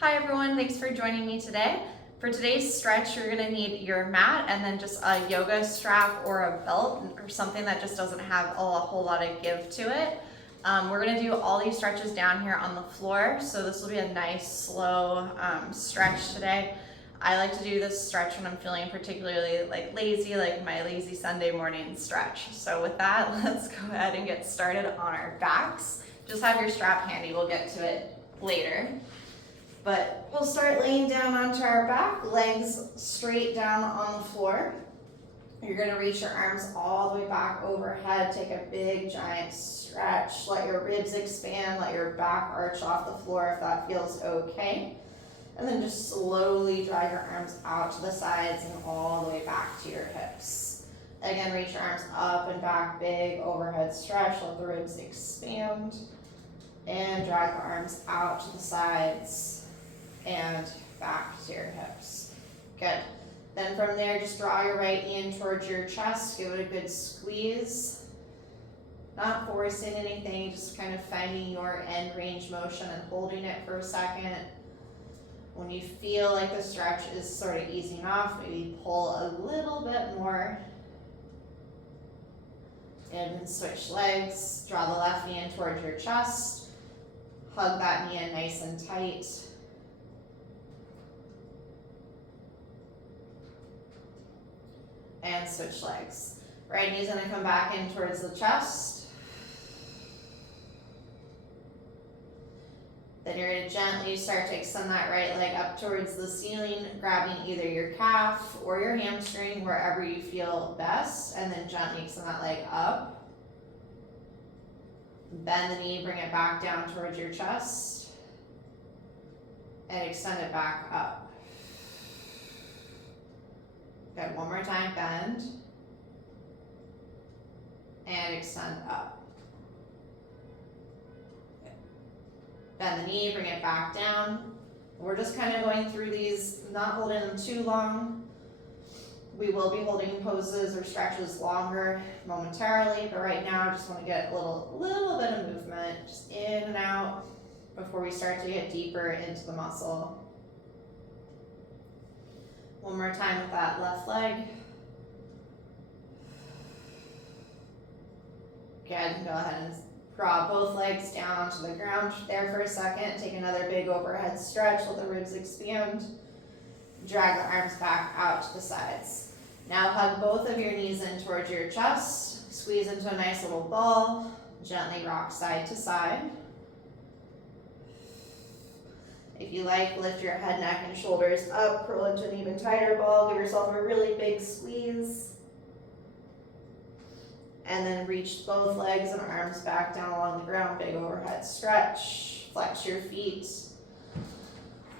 Hi everyone, thanks for joining me today. For today's stretch, you're gonna need your mat and then just a yoga strap or a belt or something that just doesn't have a whole lot of give to it. We're gonna do all these stretches down here on the floor, so this will be a nice slow stretch today. I like to do this stretch when I'm feeling particularly lazy, like my lazy Sunday morning stretch. So with that, let's go ahead and get started on our backs. Just have your strap handy, we'll get to it later. But we'll start laying down onto our back, legs straight down on the floor. You're gonna reach your arms all the way back overhead, take a big giant stretch, let your ribs expand, let your back arch off the floor if that feels okay. And then just slowly drag your arms out to the sides and all the way back to your hips. Again, reach your arms up and back, big overhead stretch, let the ribs expand. And drag the arms out to the sides and back to your hips. Good. Then from there, just draw your right hand towards your chest, give it a good squeeze. Not forcing anything, just kind of finding your end range motion and holding it for a second. When you feel like the stretch is sort of easing off, maybe pull a little bit more. And then switch legs, draw the left hand towards your chest, hug that knee in nice and tight. And switch legs. Right knee's gonna come back in towards the chest. Then you're gonna gently start to extend that right leg up towards the ceiling, grabbing either your calf or your hamstring, wherever you feel best, and then gently extend that leg up. Bend the knee, bring it back down towards your chest, and extend it back up. Good, one more time, bend, and extend up. Good. Bend the knee, bring it back down. We're just kind of going through these, not holding them too long. We will be holding poses or stretches longer momentarily, but right now I just want to get a little bit of movement, just in and out, before we start to get deeper into the muscle. One more time with that left leg. Good, go ahead and draw both legs down to the ground there for a second. Take another big overhead stretch, let the ribs expand. Drag the arms back out to the sides. Now hug both of your knees in towards your chest. Squeeze into a nice little ball. Gently rock side to side. If you like, lift your head, neck, and shoulders up, curl into an even tighter ball, give yourself a really big squeeze. And then reach both legs and arms back down along the ground, big overhead stretch. Flex your feet,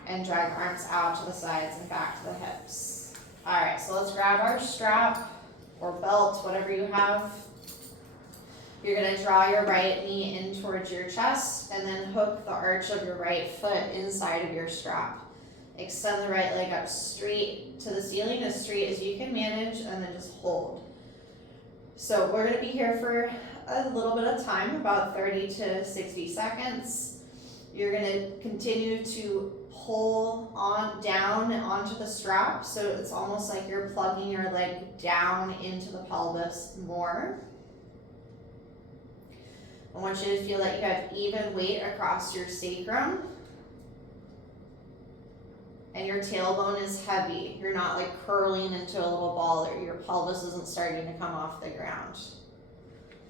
and drag arms out to the sides and back to the hips. All right, so let's grab our strap or belt, whatever you have. You're gonna draw your right knee in towards your chest and then hook the arch of your right foot inside of your strap. Extend the right leg up straight to the ceiling, as straight as you can manage, and then just hold. So we're gonna be here for a little bit of time, about 30 to 60 seconds. You're gonna continue to pull down onto the strap, so it's almost like you're plugging your leg down into the pelvis more. I want you to feel like you have even weight across your sacrum. And your tailbone is heavy. You're not like curling into a little ball, or your pelvis isn't starting to come off the ground.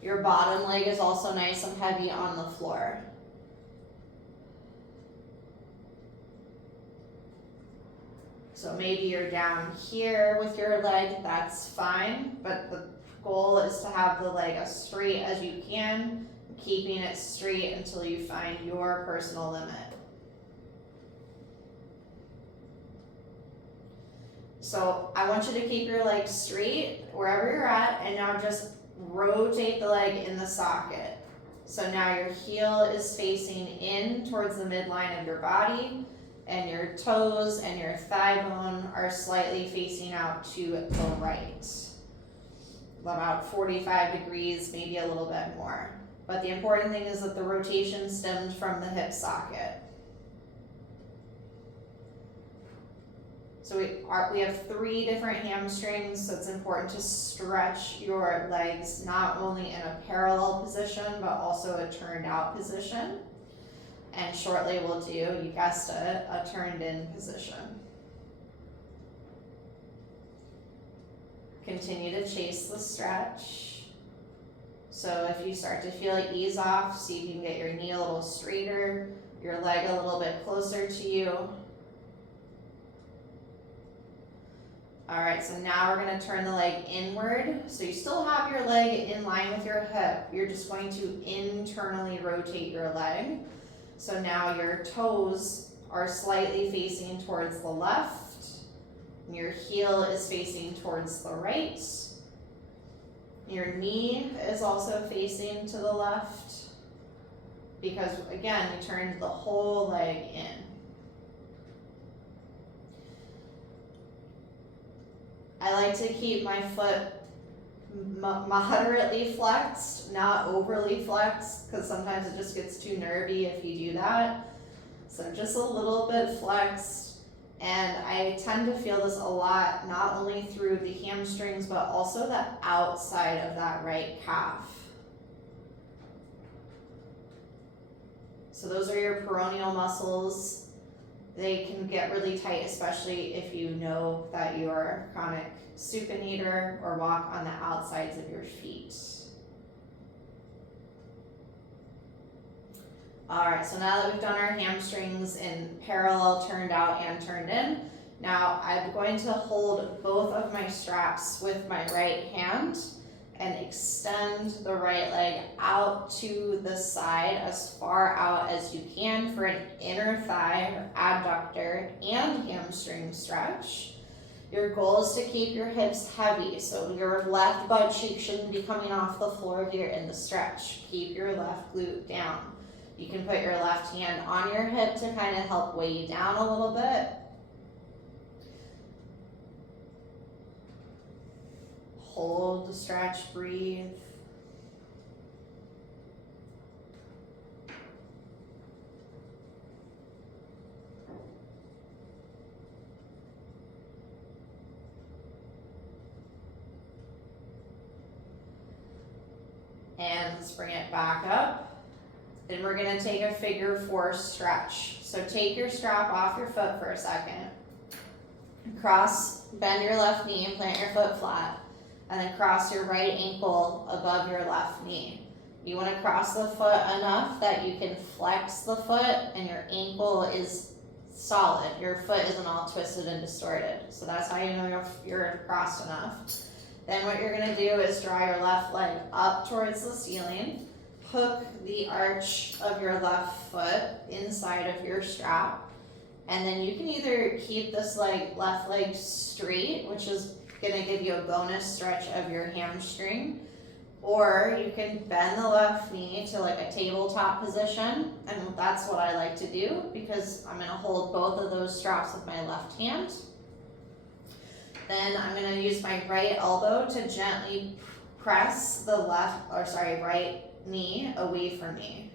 Your bottom leg is also nice and heavy on the floor. So maybe you're down here with your leg, that's fine, but the goal is to have the leg as straight as you can, keeping it straight until you find your personal limit. So I want you to keep your leg straight wherever you're at, and now just rotate the leg in the socket. So now your heel is facing in towards the midline of your body, and your toes and your thigh bone are slightly facing out to the right. About 45 degrees, maybe a little bit more. But the important thing is that the rotation stemmed from the hip socket. So we have 3 different hamstrings, so it's important to stretch your legs not only in a parallel position, but also a turned out position. And shortly we'll do, you guessed it, a turned in position. Continue to chase the stretch. So if you start to feel it ease off, so you can get your knee a little straighter, your leg a little bit closer to you. All right, so now we're gonna turn the leg inward. So you still have your leg in line with your hip. You're just going to internally rotate your leg. So now your toes are slightly facing towards the left. And your heel is facing towards the right. Your knee is also facing to the left. Because again, we turned the whole leg in. I like to keep my foot moderately flexed, not overly flexed, because sometimes it just gets too nervy if you do that. So just a little bit flexed, and I tend to feel this a lot, not only through the hamstrings, but also the outside of that right calf. So those are your peroneal muscles. They can get really tight, especially if you know that you are a chronic supinator or walk on the outsides of your feet. All right, so now that we've done our hamstrings in parallel, turned out, and turned in, now I'm going to hold both of my straps with my right hand and extend the right leg out to the side as far out as you can for an inner thigh, adductor, and hamstring stretch. Your goal is to keep your hips heavy, so your left butt cheek shouldn't be coming off the floor here in the stretch. Keep your left glute down. You can put your left hand on your hip to kind of help weigh you down a little bit. Hold the stretch, breathe. And let's bring it back up. Then we're gonna take a figure 4 stretch. So take your strap off your foot for a second. Bend your left knee and plant your foot flat. And then cross your right ankle above your left knee. You want to cross the foot enough that you can flex the foot and your ankle is solid. Your foot isn't all twisted and distorted. So that's how you know you're crossed enough. Then what you're going to do is draw your left leg up towards the ceiling. Hook the arch of your left foot inside of your strap. And then you can either keep this left leg straight, which is going to give you a bonus stretch of your hamstring, or you can bend the left knee to like a tabletop position, and that's what I like to do because I'm going to hold both of those straps with my left hand. Then I'm going to use my right elbow to gently press the right knee away from me.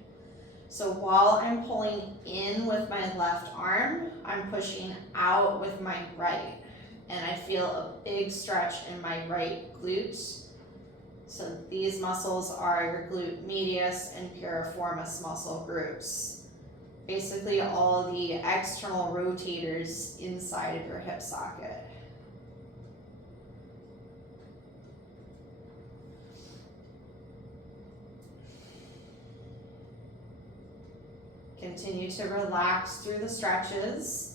So while I'm pulling in with my left arm, I'm pushing out with my right. And I feel a big stretch in my right glutes. So these muscles are your glute medius and piriformis muscle groups. Basically all the external rotators inside of your hip socket. Continue to relax through the stretches,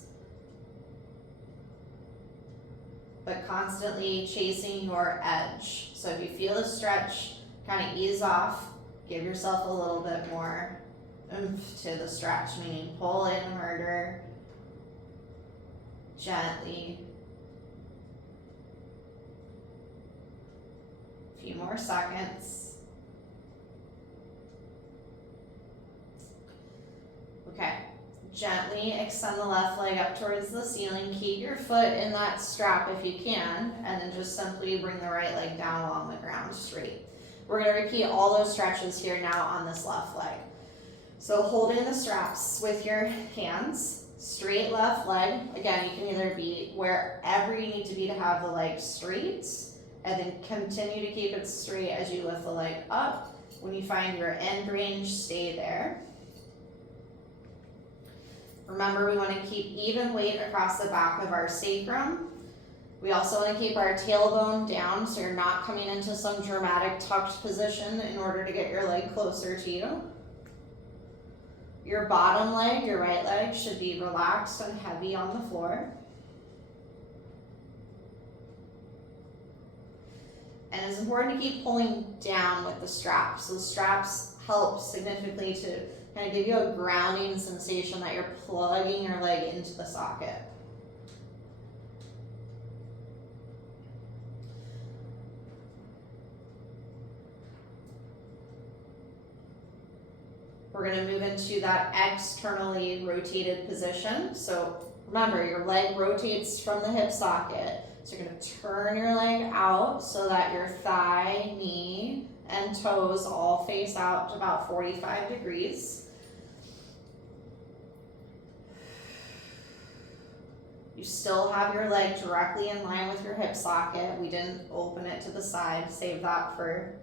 but constantly chasing your edge. So if you feel the stretch kind of ease off, give yourself a little bit more oomph to the stretch, meaning pull in harder, gently. A few more seconds. Okay, gently extend the left leg up towards the ceiling. Keep your foot in that strap if you can, and then just simply bring the right leg down along the ground straight. We're going to repeat all those stretches here now on this left leg. So holding the straps with your hands, Straight left leg. Again, you can either be wherever you need to be to have the leg straight, and then continue to keep it straight as you lift the leg up. When you find your end range, stay there. Remember, we want to keep even weight across the back of our sacrum. We also want to keep our tailbone down so you're not coming into some dramatic tucked position in order to get your leg closer to you. Your bottom leg, your right leg, should be relaxed and heavy on the floor. And it's important to keep pulling down with the straps. So the straps help significantly to kind of give you a grounding sensation that you're plugging your leg into the socket. We're going to move into that externally rotated position. So remember, your leg rotates from the hip socket. So you're going to turn your leg out so that your thigh, knee, and toes all face out to about 45 degrees. You still have your leg directly in line with your hip socket. We didn't open it to the side. Save that for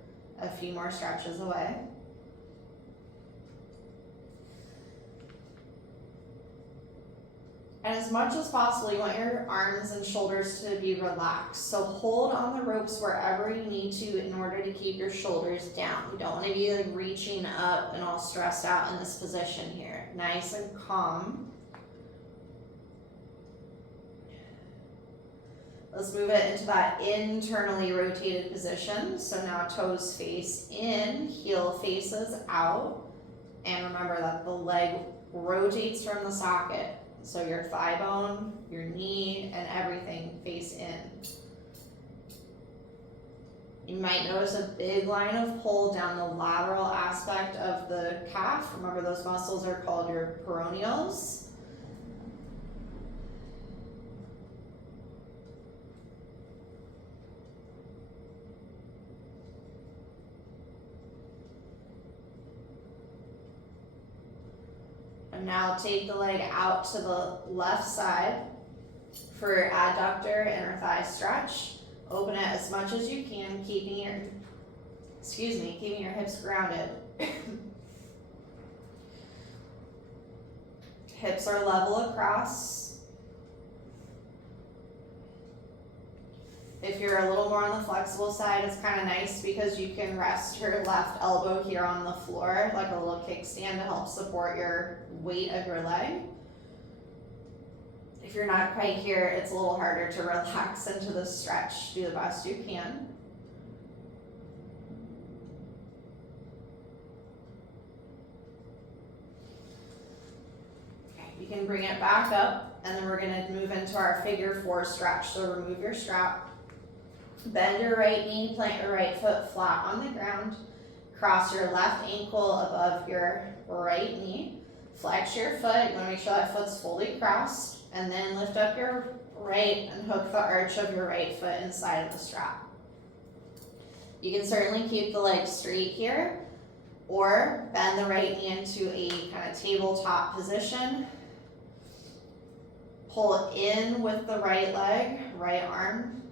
a few more stretches away. And as much as possible, you want your arms and shoulders to be relaxed. So hold on the ropes wherever you need to in order to keep your shoulders down. You don't want to be like reaching up and all stressed out in this position here. Nice and calm. Let's move it into that internally rotated position. So now toes face in, heel faces out. And remember that the leg rotates from the socket. So your thigh bone, your knee, and everything face in. You might notice a big line of pull down the lateral aspect of the calf. Remember, those muscles are called your peroneals. And now take the leg out to the left side for your adductor inner thigh stretch. Open it as much as you can, keeping your hips grounded. Hips are level across. If you're a little more on the flexible side, it's kind of nice because you can rest your left elbow here on the floor like a little kickstand to help support your weight of your leg. If you're not quite here, it's a little harder to relax into the stretch. Do the best you can. Okay, you can bring it back up, and then we're going to move into our figure 4 stretch. So remove your strap. Bend your right knee, plant your right foot flat on the ground. Cross your left ankle above your right knee. Flex your foot. You want to make sure that foot's fully crossed. And then lift up your right and hook the arch of your right foot inside of the strap. You can certainly keep the leg straight here, or bend the right knee into a kind of tabletop position. Pull in with the right leg, right arm,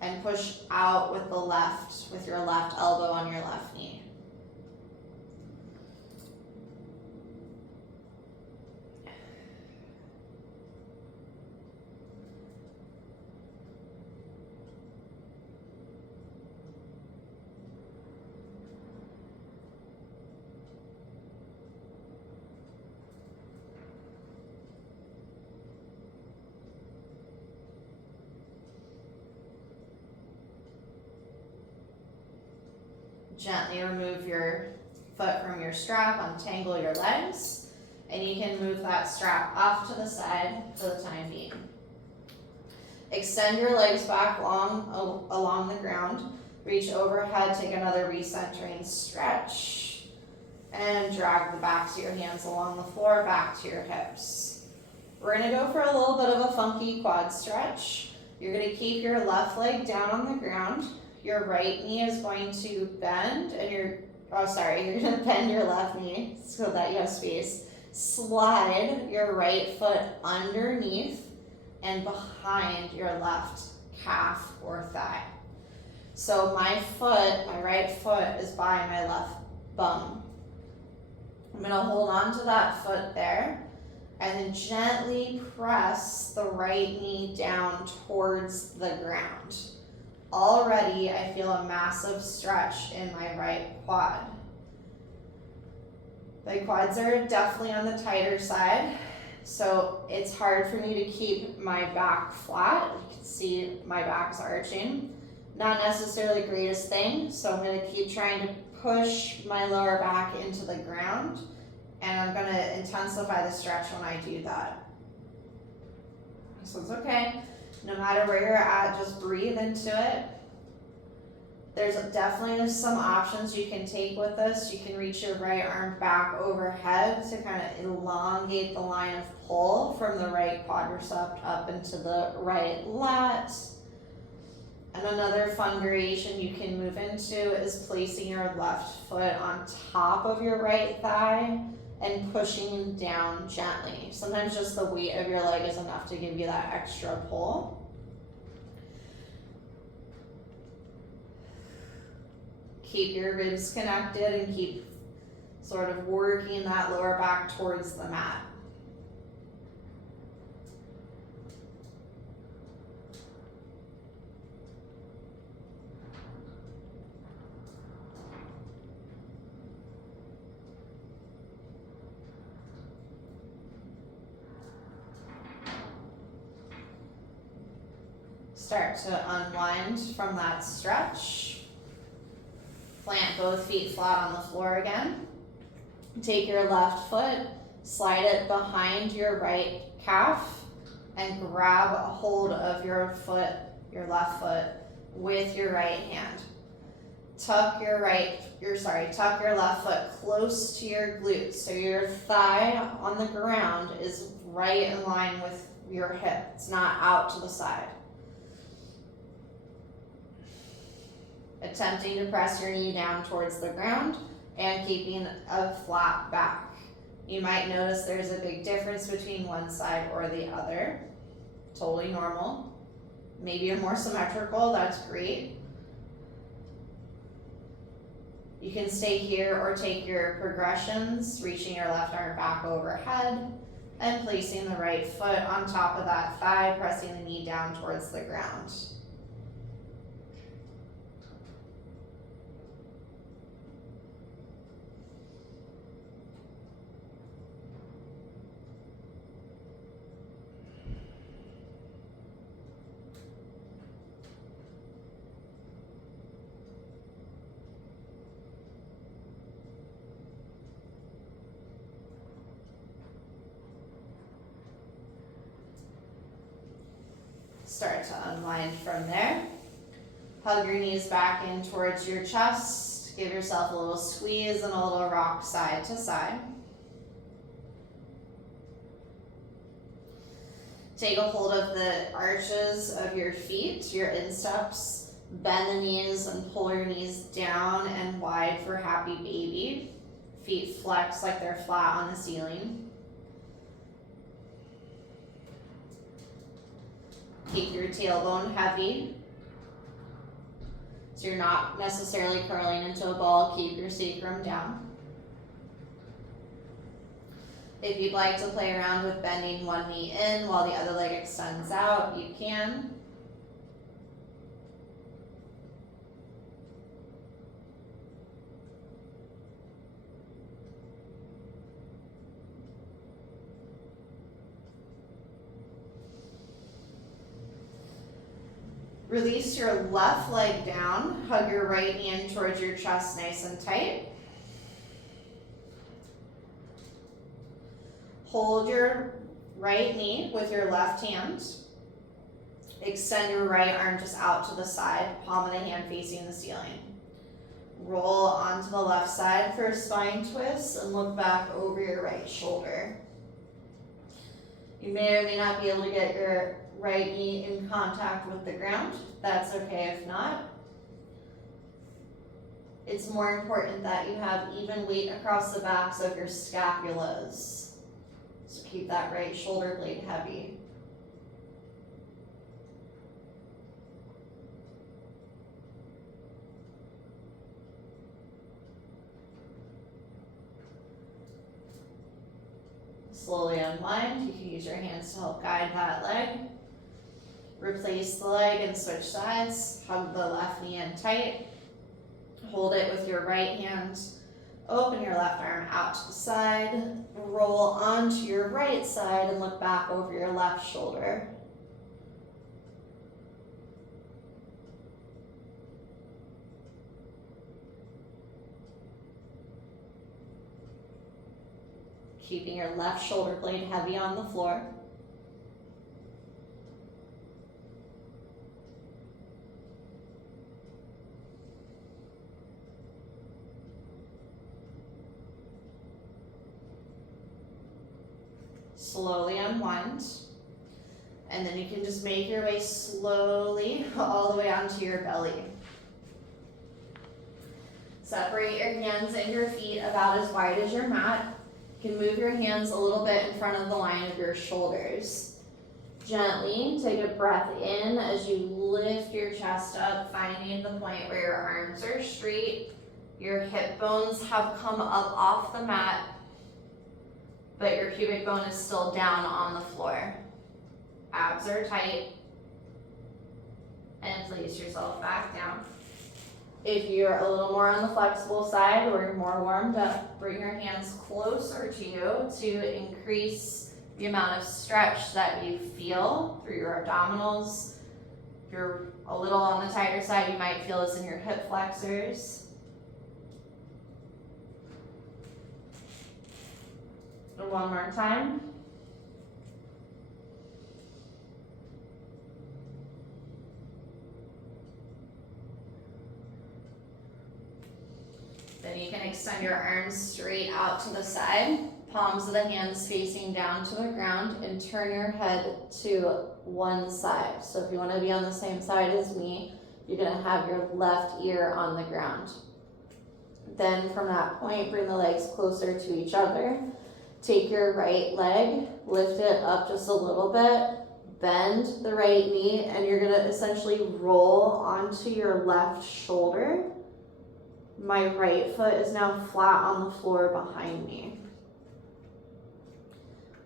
and push out with the left, with your left elbow on your left knee. Gently remove your foot from your strap, untangle your legs, and you can move that strap off to the side for the time being. Extend your legs back long along the ground. Reach overhead, take another recentering stretch, and drag the backs of your hands along the floor back to your hips. We're going to go for a little bit of a funky quad stretch. You're going to keep your left leg down on the ground. Your right knee is going to bend, and you're going to bend your left knee so that you have space. Slide your right foot underneath and behind your left calf or thigh. So my right foot is by my left bum. I'm gonna hold on to that foot there and then gently press the right knee down towards the ground. Already I feel a massive stretch in my right quad. My quads are definitely on the tighter side, so it's hard for me to keep my back flat. You can see my back's arching. Not necessarily the greatest thing, so I'm gonna keep trying to push my lower back into the ground, and I'm gonna intensify the stretch when I do that. So it's okay. No matter where you're at, just breathe into it. There's definitely some options you can take with this. You can reach your right arm back overhead to kind of elongate the line of pull from the right quadricep up into the right lat. And another fun variation you can move into is placing your left foot on top of your right thigh and pushing down gently. Sometimes just the weight of your leg is enough to give you that extra pull. Keep your ribs connected and keep sort of working that lower back towards the mat. Start to unwind from that stretch. Plant both feet flat on the floor again. Take your left foot, slide it behind your right calf, and grab a hold of your left foot with your right hand. Tuck your left foot close to your glutes, so your thigh on the ground is right in line with your hip. It's not out to the side. Attempting to press your knee down towards the ground and keeping a flat back. You might notice there's a big difference between one side or the other. Totally normal. Maybe you're more symmetrical, that's great. You can stay here or take your progressions, reaching your left arm back overhead and placing the right foot on top of that thigh, pressing the knee down towards the ground. Start to unwind from there. Hug your knees back in towards your chest. Give yourself a little squeeze and a little rock side to side. Take a hold of the arches of your feet, your insteps. Bend the knees and pull your knees down and wide for happy baby. Feet flex like they're flat on the ceiling. Keep your tailbone heavy, so you're not necessarily curling into a ball. Keep your sacrum down. If you'd like to play around with bending one knee in while the other leg extends out, you can. Release your left leg down. Hug your right knee in towards your chest nice and tight. Hold your right knee with your left hand. Extend your right arm just out to the side, palm of the hand facing the ceiling. Roll onto the left side for a spine twist and look back over your right shoulder. You may or may not be able to get your right knee in contact with the ground. That's okay if not. It's more important that you have even weight across the backs of your scapulas. So keep that right shoulder blade heavy. Slowly unwind. You can use your hands to help guide that leg. Replace the leg and switch sides. Hug the left knee in tight. Hold it with your right hand. Open your left arm out to the side. Roll onto your right side and look back over your left shoulder. Keeping your left shoulder blade heavy on the floor. Slowly unwind. And then you can just make your way slowly all the way onto your belly. Separate your hands and your feet about as wide as your mat. You can move your hands a little bit in front of the line of your shoulders. Gently take a breath in as you lift your chest up, finding the point where your arms are straight. Your hip bones have come up off the mat, but your pubic bone is still down on the floor. Abs are tight. And place yourself back down. If you're a little more on the flexible side or you're more warmed up, bring your hands closer to you to increase the amount of stretch that you feel through your abdominals. If you're a little on the tighter side, you might feel this in your hip flexors. And one more time. Then you can extend your arms straight out to the side, palms of the hands facing down to the ground, and turn your head to one side. So if you want to be on the same side as me, you're going to have your left ear on the ground. Then from that point, bring the legs closer to each other. Take your right leg, lift it up just a little bit, bend the right knee, and you're going to essentially roll onto your left shoulder. My right foot is now flat on the floor behind me.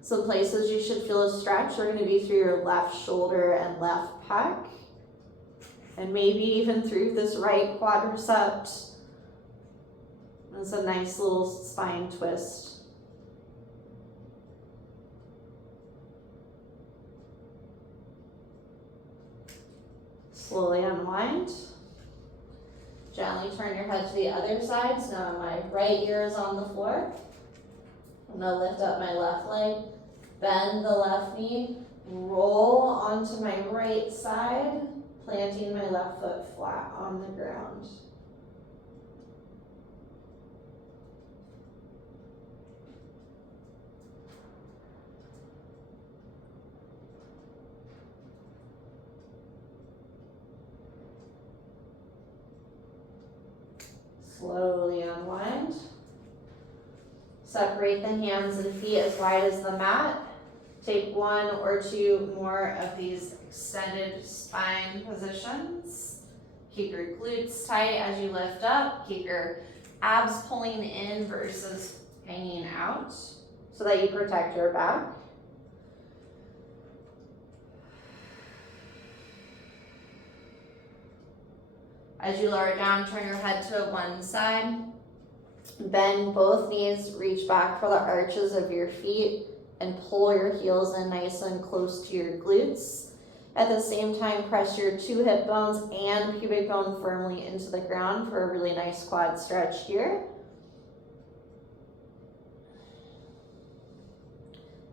Some places you should feel a stretch are going to be through your left shoulder and left pec, and maybe even through this right quadricep. It's a nice little spine twist. Slowly unwind. Gently turn your head to the other side. So now my right ear is on the floor. I'm going to lift up my left leg, bend the left knee, roll onto my right side, planting my left foot flat on the ground. Slowly unwind. Separate the hands and feet as wide as the mat. Take one or two more of these extended spine positions. Keep your glutes tight as you lift up. Keep your abs pulling in versus hanging out so that you protect your back. As you lower down, turn your head to one side. Bend both knees, reach back for the arches of your feet, and pull your heels in nice and close to your glutes. At the same time, press your two hip bones and pubic bone firmly into the ground for a really nice quad stretch here.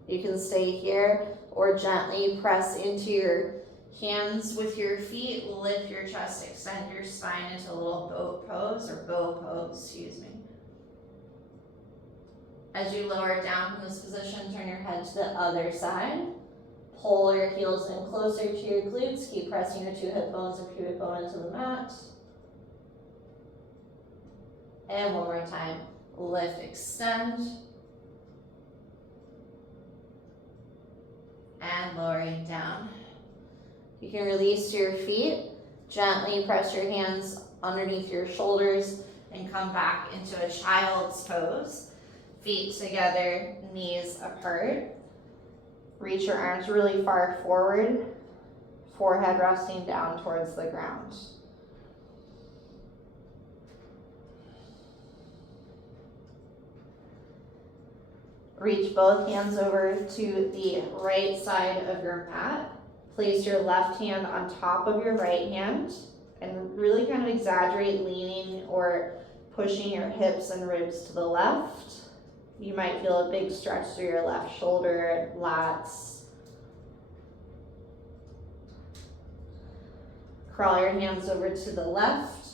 You can stay here or gently press into your hands with your feet, lift your chest, extend your spine into a little boat pose, or bow pose, excuse me. As you lower down from this position, turn your head to the other side. Pull your heels in closer to your glutes. Keep pressing your two hip bones or pubic bone into the mat. And one more time. Lift, extend. and lowering down. You can release your feet, gently press your hands underneath your shoulders and come back into a child's pose. Feet together, knees apart. Reach your arms really far forward, forehead resting down towards the ground. Reach both hands over to the right side of your mat. Place your left hand on top of your right hand and really kind of exaggerate leaning or pushing your hips and ribs to the left. You might feel a big stretch through your left shoulder, lats. Crawl your hands over to the left.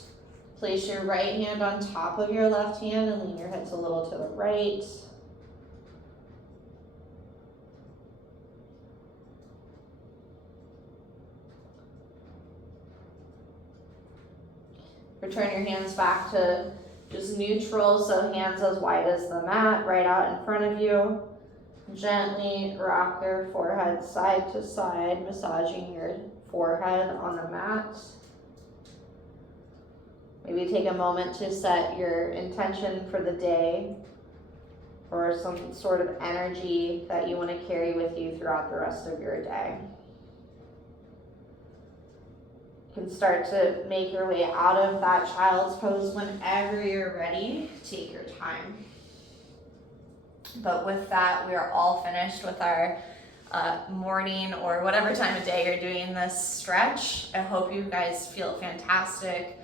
Place your right hand on top of your left hand and lean your hips a little to the right. Return your hands back to just neutral, so hands as wide as the mat, right out in front of you. Gently rock your forehead side to side, massaging your forehead on the mat. Maybe take a moment to set your intention for the day or some sort of energy that you want to carry with you throughout the rest of your day. You can start to make your way out of that child's pose whenever you're ready. Take your time. But with that, we are all finished with our morning or whatever time of day you're doing this stretch. I hope you guys feel fantastic.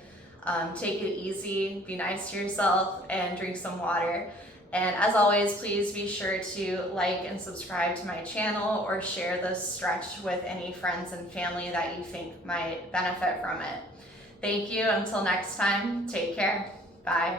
Take it easy, be nice to yourself, and drink some water. And as always, please be sure to like and subscribe to my channel or share this stretch with any friends and family that you think might benefit from it. Thank you. Until next time, take care. Bye.